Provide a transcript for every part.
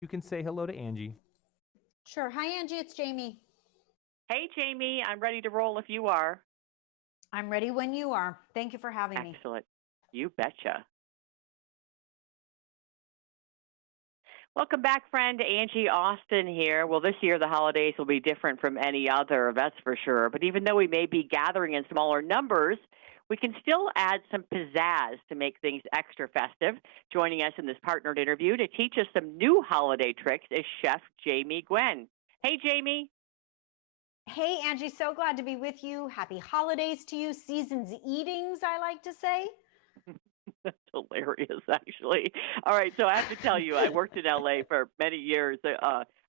You can say hello to Angie. Sure. Hi, Angie. It's Jamie. Hey, Jamie, I'm ready to roll if you are. I'm ready when you are. Thank you for having me. Excellent. You betcha. Welcome back, friend. Angie Austin here. Well, this year the holidays will be different from any other, that's for sure. But even though we may be gathering in smaller numbers, we can still add some pizzazz to make things extra festive. Joining us in this partnered interview to teach us some new holiday tricks is Chef Jamie Gwen. Hey, Jamie. Hey, Angie. So glad to be with you. Happy holidays to you. Season's eatings, I like to say. That's hilarious, actually. All right, so I have to tell you, I worked in LA for many years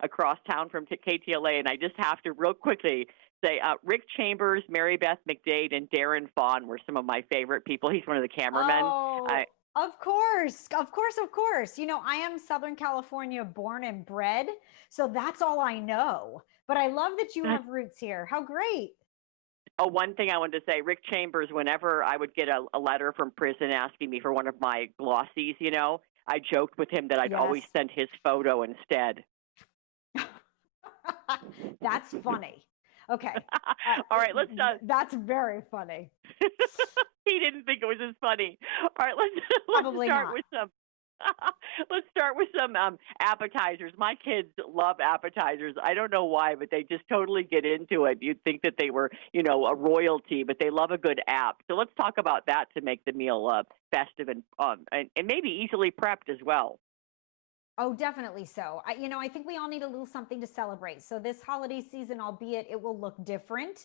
across town from KTLA, and I just have to real quickly say Rick Chambers, Mary Beth McDade, and Darren Fawn were some of my favorite people. He's one of the cameramen. Oh, of course. Of course. Of course. I am Southern California born and bred. So that's all I know. But I love that you have roots here. How great. Oh, one thing I wanted to say, Rick Chambers, whenever I would get a letter from prison asking me for one of my glossies, I joked with him that I'd always Yes. send his photo instead. That's funny. Okay. All right, let's That's very funny. He didn't think it was as funny. All right, Probably start not. with some let's start with some appetizers. My kids love appetizers. I don't know why, but they just totally get into it. You'd think that they were, a royalty, but they love a good app. So let's talk about that to make the meal festive and maybe easily prepped as well. Oh, definitely so. I think we all need a little something to celebrate. So this holiday season, albeit it will look different,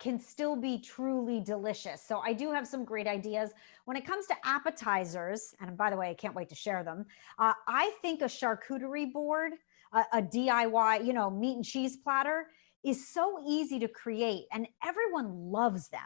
can still be truly delicious. So I do have some great ideas when it comes to appetizers. And by the way, I can't wait to share them. I think a charcuterie board, a DIY, meat and cheese platter is so easy to create and everyone loves them.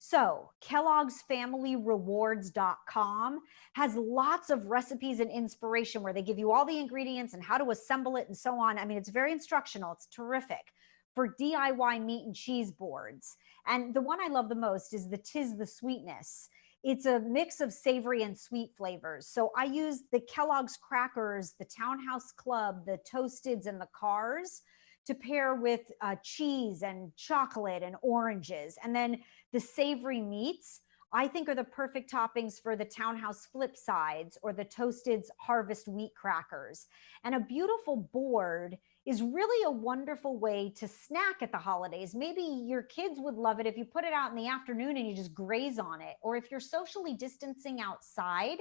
So Kellogg's Family Rewards.com has lots of recipes and inspiration where they give you all the ingredients and how to assemble it and so on. I mean, it's very instructional. It's terrific for DIY meat and cheese boards. And the one I love the most is the Tis the Sweetness. It's a mix of savory and sweet flavors. So I use the Kellogg's crackers, the Townhouse Club, the Toasteds, and the Cars to pair with cheese and chocolate and oranges. And then the savory meats I think are the perfect toppings for the Townhouse Flip Sides or the Toasted's Harvest Wheat Crackers. And a beautiful board is really a wonderful way to snack at the holidays. Maybe your kids would love it if you put it out in the afternoon and you just graze on it. Or if you're socially distancing outside,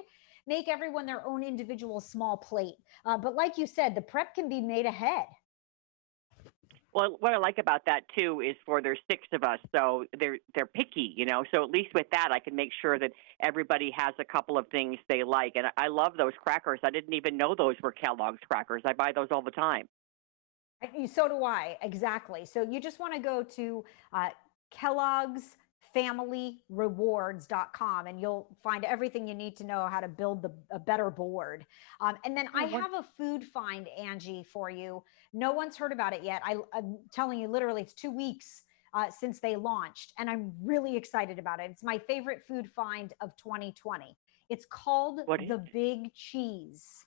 make everyone their own individual small plate. But like you said, the prep can be made ahead. Well, what I like about that too is for there's six of us, so they're picky, So at least with that, I can make sure that everybody has a couple of things they like, and I love those crackers. I didn't even know those were Kellogg's crackers. I buy those all the time. So do I, exactly. So you just want to go to Kellogg's Family Rewards.com and you'll find everything you need to know how to build a better board. And then I have a food find, Angie, for you. No one's heard about it yet. I'm telling you, literally, it's 2 weeks since they launched, and I'm really excited about it. It's my favorite food find of 2020. It's called The Big Cheese.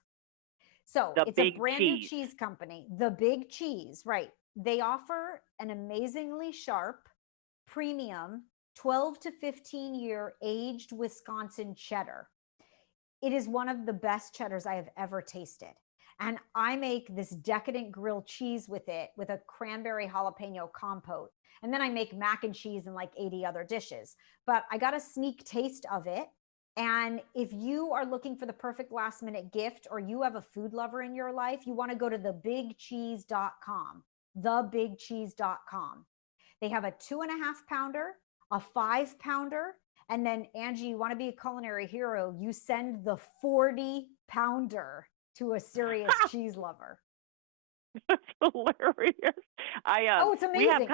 So it's a brand new cheese company, The Big Cheese, right? They offer an amazingly sharp, premium 12 to 15-year aged Wisconsin cheddar. It is one of the best cheddars I have ever tasted. And I make this decadent grilled cheese with it with a cranberry jalapeno compote. And then I make mac and cheese and like 80 other dishes. But I got a sneak taste of it. And if you are looking for the perfect last minute gift or you have a food lover in your life, you want to go to thebigcheese.com, thebigcheese.com. They have a 2.5 pounder, a 5 pounder, and then Angie, you want to be a culinary hero, you send the 40 pounder to a serious cheese lover. That's hilarious. It's amazing.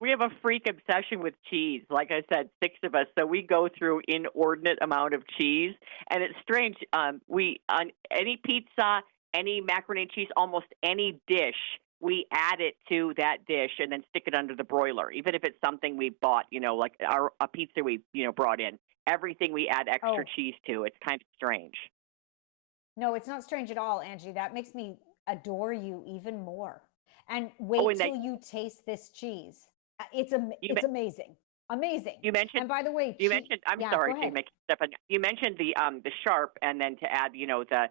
We have a freak obsession with cheese. Like I said, six of us, so we go through inordinate amount of cheese, and it's strange. We on any pizza, any macaroni and cheese, almost any dish, we add it to that dish and then stick it under the broiler. Even if it's something we bought, like a pizza we brought in, everything we add extra cheese to. It's kind of strange. No, it's not strange at all, Angie. That makes me adore you even more. And Oh, wait and that till you taste this cheese. you It's amazing. Amazing. you mentioned And by the way, you mentioned. I'm yeah, go sorry, ahead. Jamie. Step on. You mentioned the sharp, and then to add, the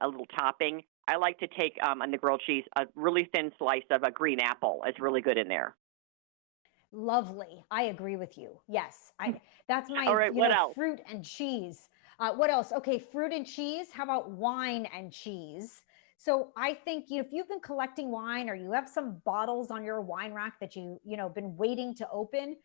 a little topping. I like to take on the grilled cheese a really thin slice of a green apple. It's really good in there. Lovely. I agree with you. Yes. That's All my, right. What else? fruit and cheese. What else? Okay, fruit and cheese. How about wine and cheese? So I think if you've been collecting wine or you have some bottles on your wine rack that been waiting to open,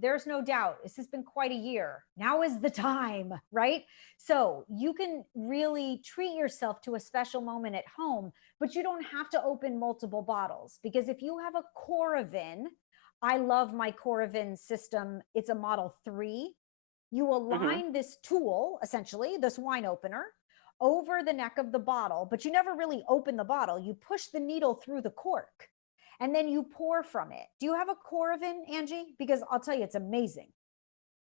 there's no doubt this has been quite a year. Now is the time, right? So you can really treat yourself to a special moment at home, but you don't have to open multiple bottles because if you have a Coravin, I love my Coravin system. It's a Model 3. You Hmm. align this tool, essentially, this wine opener, over the neck of the bottle, but you never really open the bottle. You push the needle through the cork and then you pour from it. Do you have a Coravin, Angie? Because I'll tell you, it's amazing.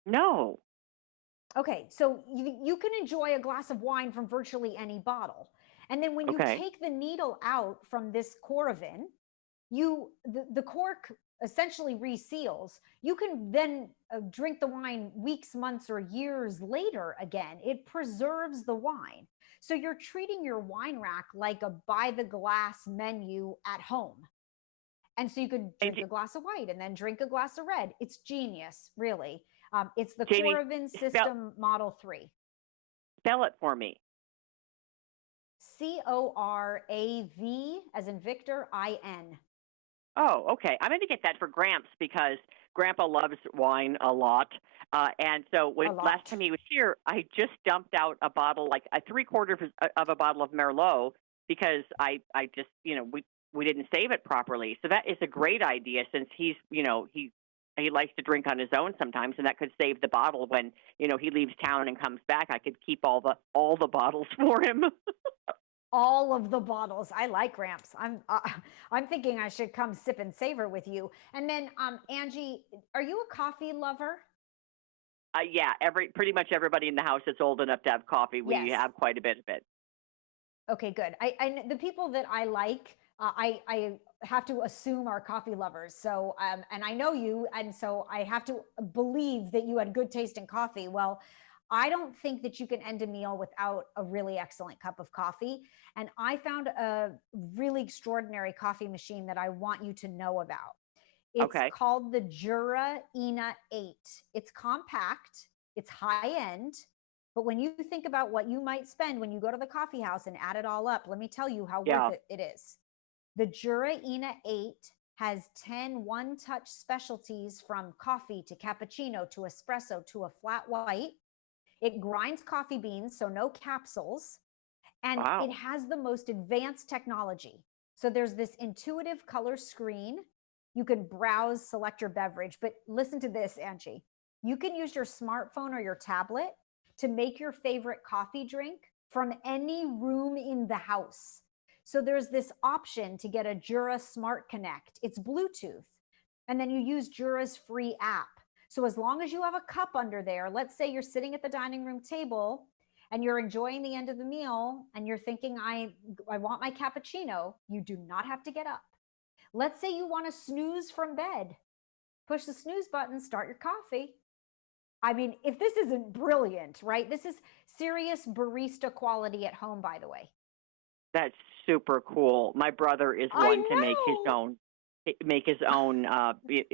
No. Okay, so you can enjoy a glass of wine from virtually any bottle. And then when you Okay. take the needle out from this Coravin, the cork essentially reseals. You can then drink the wine weeks, months, or years later again. It preserves the wine. So you're treating your wine rack like a by the glass menu at home. And so you could And drink a glass of white and then drink a glass of red. It's genius, really. It's the Jamie, Coravin spell System Model 3. spell it for me. Corav, as in Victor, IN. Oh, okay. I'm going to get that for Gramps because Grandpa loves wine a lot. And so A last lot. time he was here, I just dumped out a bottle, like a three-quarter of a bottle of Merlot, because I just, we didn't save it properly. So that is a great idea since he likes to drink on his own sometimes, and that could save the bottle when he leaves town and comes back. I could keep all the bottles for him. All of the bottles. I like Gramps. I'm thinking I should come sip and savor with you. And then Angie, are you a coffee lover? Yeah, pretty much everybody in the house that's old enough to have coffee, we Yes. have quite a bit of it. Okay, good. The people that I like, I have to assume are coffee lovers. So and I know you, and so I have to believe that you had good taste in coffee. Well, I don't think that you can end a meal without a really excellent cup of coffee. And I found a really extraordinary coffee machine that I want you to know about. It's Okay. called the Jura Ina 8. It's compact, it's high end, but when you think about what you might spend when you go to the coffee house and add it all up, let me tell you how worth Yeah. it is. The Jura Ina 8 has 10 one touch specialties from coffee to cappuccino to espresso to a flat white. It grinds coffee beans, so no capsules, and it Wow. has the most advanced technology. So there's this intuitive color screen. You can browse, select your beverage, but listen to this, Angie. You can use your smartphone or your tablet to make your favorite coffee drink from any room in the house. So there's this option to get a Jura Smart Connect. It's Bluetooth. And then you use Jura's free app. So as long as you have a cup under there, let's say you're sitting at the dining room table and you're enjoying the end of the meal and you're thinking, I want my cappuccino, you do not have to get up. Let's say you want to snooze from bed. Push the snooze button, start your coffee. I mean, if this isn't brilliant, right? This is serious barista quality at home, by the way. That's super cool. My brother is I one to know. make his own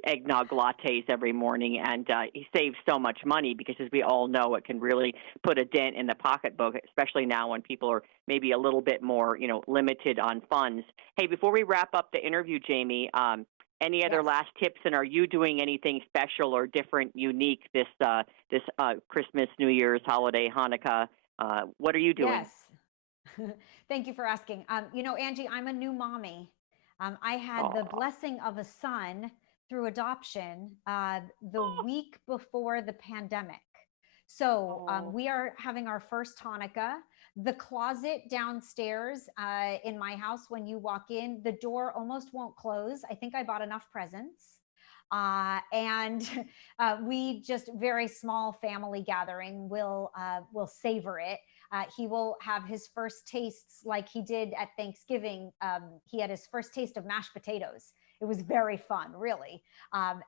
eggnog lattes every morning, and he saves so much money because, as we all know, it can really put a dent in the pocketbook, especially now when people are maybe a little bit more, limited on funds. Hey, before we wrap up the interview, Jamie, any other Yes. last tips, and are you doing anything special or different, unique this Christmas, New Year's, holiday, Hanukkah? What are you doing? Yes. Thank you for asking. Angie, I'm a new mommy. I had the Oh, blessing of a son through adoption the week before the pandemic. So oh, we are having our first Hanukkah. The closet downstairs in my house, when you walk in, the door almost won't close. I think I bought enough presents. And we just very small family gathering. Will savor it. He will have his first tastes like he did at Thanksgiving. He had his first taste of mashed potatoes. It was very fun, really.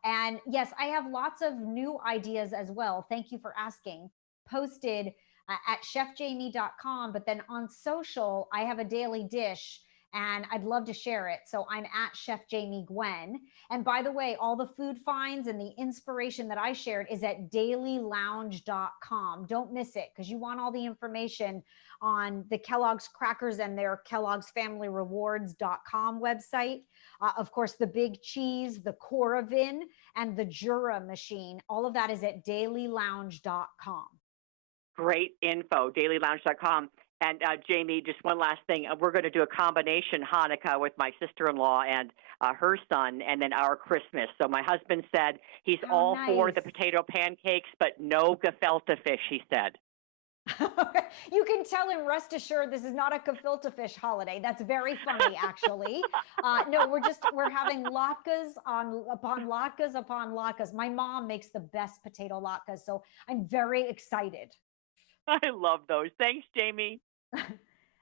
And yes, I have lots of new ideas as well. Thank you for asking. Posted at chefjamie.com, but then on social, I have a daily dish and I'd love to share it. So I'm at Chef Jamie Gwen. And by the way, all the food finds and the inspiration that I shared is at dailylounge.com. Don't miss it because you want all the information on the Kellogg's crackers and their Kellogg's Family Rewards.com website. Of course, the big cheese, the Coravin, and the Jura machine. All of that is at dailylounge.com. Great info, dailylounge.com. And Jamie, just one last thing. We're going to do a combination Hanukkah with my sister-in-law and her son, and then our Christmas. So my husband said he's Oh, all for nice. the potato pancakes, but no gefilte fish, he said. You can tell him, rest assured, this is not a gefilte fish holiday. That's very funny, actually. No, we're having latkes on upon latkes upon latkes. My mom makes the best potato latkes, so I'm very excited. I love those. Thanks, Jamie.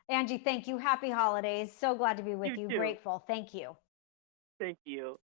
Angie, thank you. Happy holidays. So glad to be with You you. too. Grateful. Thank you. Thank you.